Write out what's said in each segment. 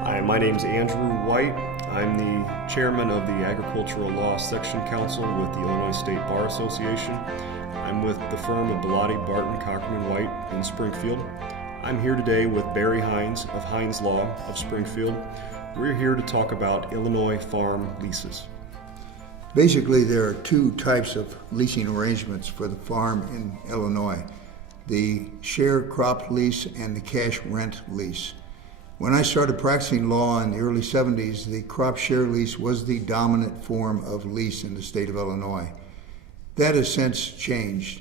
Hi, my name's Andrew White. I'm the chairman of the Agricultural Law Section Council with the Illinois State Bar Association. I'm with the firm of Bilotti, Barton, Cochran & White in Springfield. I'm here today with Barry Hines of Hines Law of Springfield. We're here to talk about Illinois farm leases. Basically, there are two types of leasing arrangements for the farm in Illinois: the share crop lease and the cash rent lease. When I started practicing law in the early 70s, the crop share lease was the dominant form of lease in the state of Illinois. That has since changed.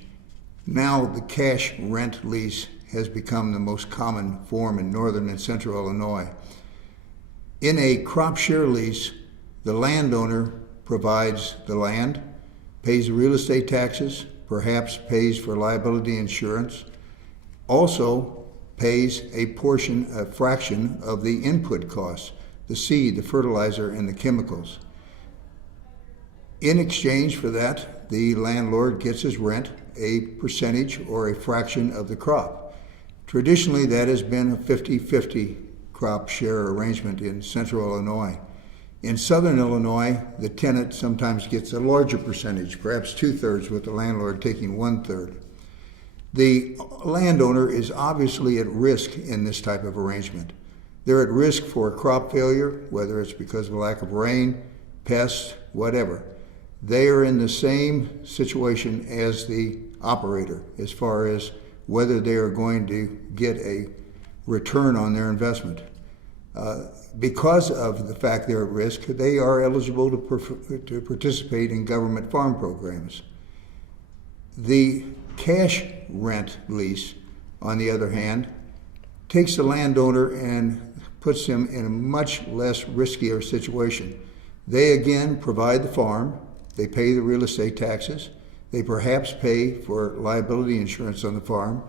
Now the cash rent lease has become the most common form in northern and central Illinois. In a crop share lease, the landowner provides the land, pays the real estate taxes, perhaps pays for liability insurance, also pays a fraction of the input costs, the seed, the fertilizer, and the chemicals. In exchange for that, the landlord gets his rent, a percentage or a fraction of the crop. Traditionally, that has been a 50-50 crop share arrangement in central Illinois. In southern Illinois, the tenant sometimes gets a larger percentage, perhaps 2/3, with the landlord taking 1/3. The landowner is obviously at risk in this type of arrangement. They're at risk for crop failure, whether it's because of lack of rain, pests, whatever. They are in the same situation as the operator as far as whether they are going to get a return on their investment. Because of the fact they're at risk, they are eligible to participate in government farm programs. The cash rent lease, on the other hand, takes the landowner and puts him in a much less riskier situation. They again provide the farm, they pay the real estate taxes, they perhaps pay for liability insurance on the farm,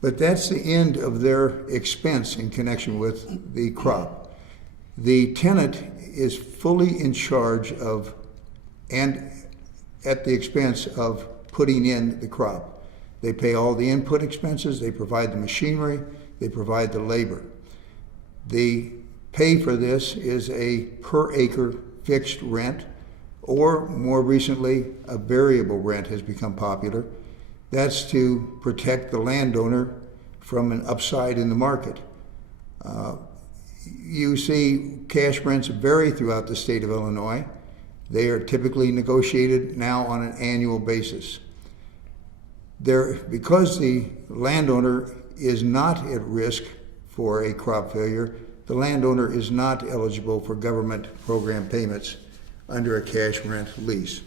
but that's the end of their expense in connection with the crop. The tenant is fully in charge of, and at the expense of, putting in the crop. They pay all the input expenses, they provide the machinery, they provide the labor. The pay for this is a per acre fixed rent, or more recently, a variable rent has become popular. That's to protect the landowner from an upside in the market. You see cash rents vary throughout the state of Illinois. They are typically negotiated now on an annual basis. Because the landowner is not at risk for a crop failure, the landowner is not eligible for government program payments under a cash rent lease.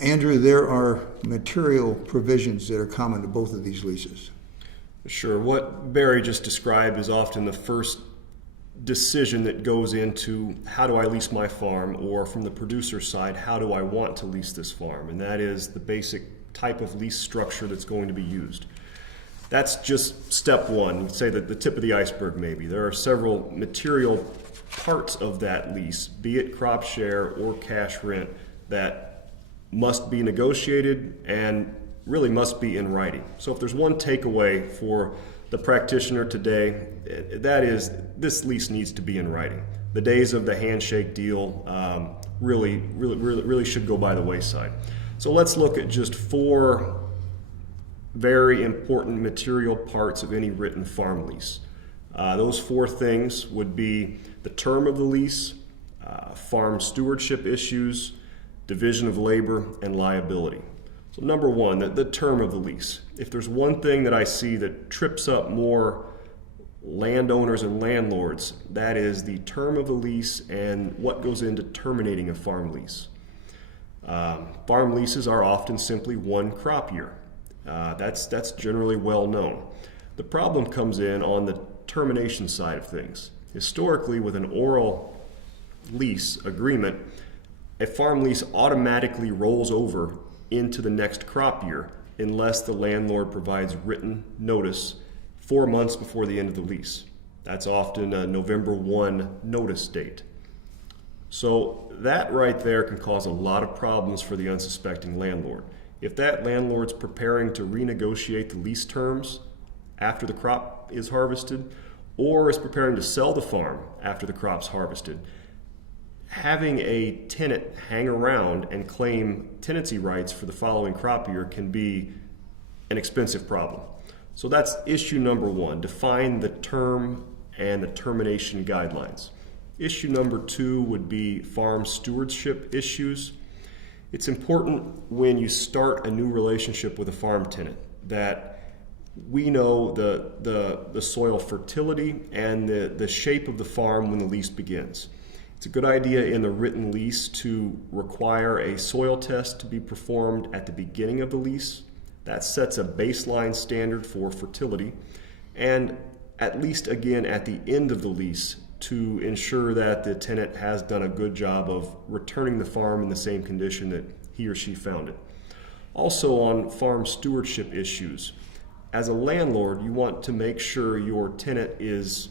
Andrew, there are material provisions that are common to both of these leases. Sure. What Barry just described is often the first decision that goes into how do I lease my farm, or from the producer's side, how do I want to lease this farm? And that is the basic type of lease structure that's going to be used. That's just step one, say that the tip of the iceberg maybe. There are several material parts of that lease, be it crop share or cash rent, that must be negotiated and really must be in writing. So if there's one takeaway for the practitioner today, that is this lease needs to be in writing. The days of the handshake deal really should go by the wayside. So let's look at just 4 very important material parts of any written farm lease. Those 4 things would be the term of the lease, farm stewardship issues, division of labor, and liability. So number one, the term of the lease. If there's one thing that I see that trips up more landowners and landlords, that is the term of the lease and what goes into terminating a farm lease. Farm leases are often simply one crop year. That's generally well known. The problem comes in on the termination side of things. Historically, with an oral lease agreement, a farm lease automatically rolls over into the next crop year unless the landlord provides written notice 4 months before the end of the lease. That's often a November 1 notice date. So that right there can cause a lot of problems for the unsuspecting landlord. If that landlord's preparing to renegotiate the lease terms after the crop is harvested, or is preparing to sell the farm after the crop's harvested, having a tenant hang around and claim tenancy rights for the following crop year can be an expensive problem. So that's issue number one, define the term and the termination guidelines. Issue number two would be farm stewardship issues. It's important when you start a new relationship with a farm tenant that we know the soil fertility and the shape of the farm when the lease begins. It's a good idea in the written lease to require a soil test to be performed at the beginning of the lease. That sets a baseline standard for fertility, and at least again at the end of the lease to ensure that the tenant has done a good job of returning the farm in the same condition that he or she found it. Also, on farm stewardship issues, as a landlord, you want to make sure your tenant is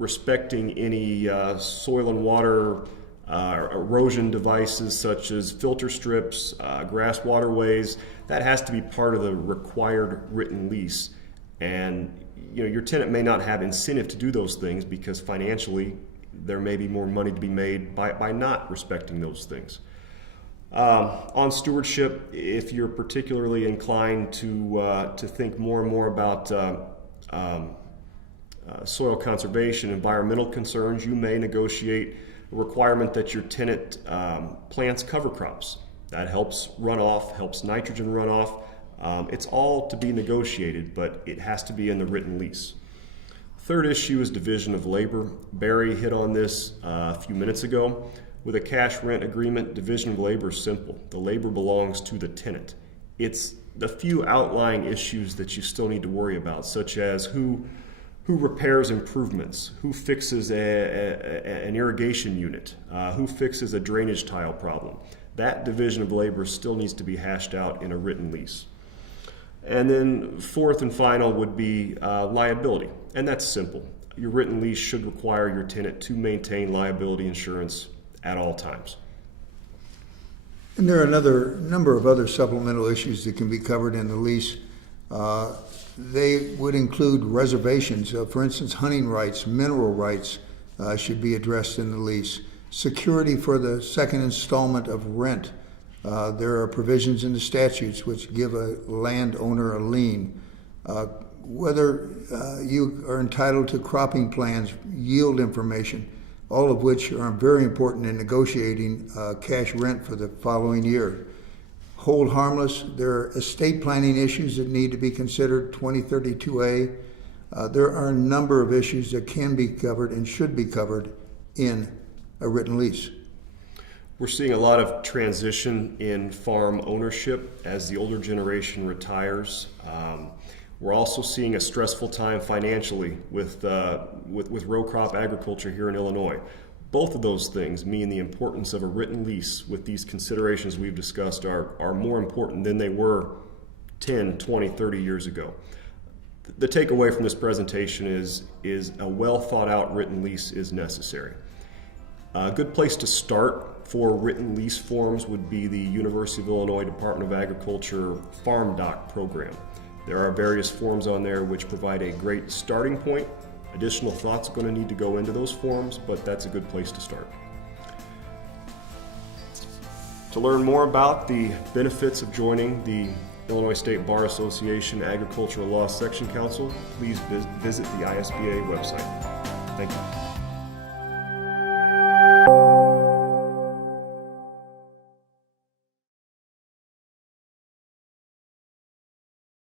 respecting any soil and water erosion devices such as filter strips, grass waterways. That has to be part of the required written lease. And your tenant may not have incentive to do those things because financially there may be more money to be made by not respecting those things. On stewardship, if you're particularly inclined to think more and more about soil conservation, environmental concerns, you may negotiate a requirement that your tenant plants cover crops. That helps runoff, helps nitrogen runoff. It's all to be negotiated, but it has to be in the written lease. Third issue is division of labor. Barry hit on this a few minutes ago. With a cash rent agreement, division of labor is simple. The labor belongs to the tenant. It's the few outlying issues that you still need to worry about, such as who repairs improvements, who fixes an irrigation unit, who fixes a drainage tile problem. That division of labor still needs to be hashed out in a written lease. And then fourth and final would be liability, and that's simple. Your written lease should require your tenant to maintain liability insurance at all times. And there are another number of other supplemental issues that can be covered in the lease. They would include reservations. For instance, hunting rights, mineral rights should be addressed in the lease. Security for the second installment of rent. There are provisions in the statutes which give a landowner a lien. Whether you are entitled to cropping plans, yield information, all of which are very important in negotiating cash rent for the following year. Hold harmless, there are estate planning issues that need to be considered, 2032A. There are a number of issues that can be covered and should be covered in a written lease. We're seeing a lot of transition in farm ownership as the older generation retires. We're also seeing a stressful time financially with row crop agriculture here in Illinois. Both of those things mean the importance of a written lease with these considerations we've discussed are more important than they were 10, 20, 30 years ago. The takeaway from this presentation is a well thought out written lease is necessary. A good place to start for written lease forms would be the University of Illinois Department of Agriculture Farm Doc program. There are various forms on there which provide a great starting point. Additional thoughts are going to need to go into those forms, but that's a good place to start. To learn more about the benefits of joining the Illinois State Bar Association Agricultural Law Section Council, please visit the ISBA website. Thank you.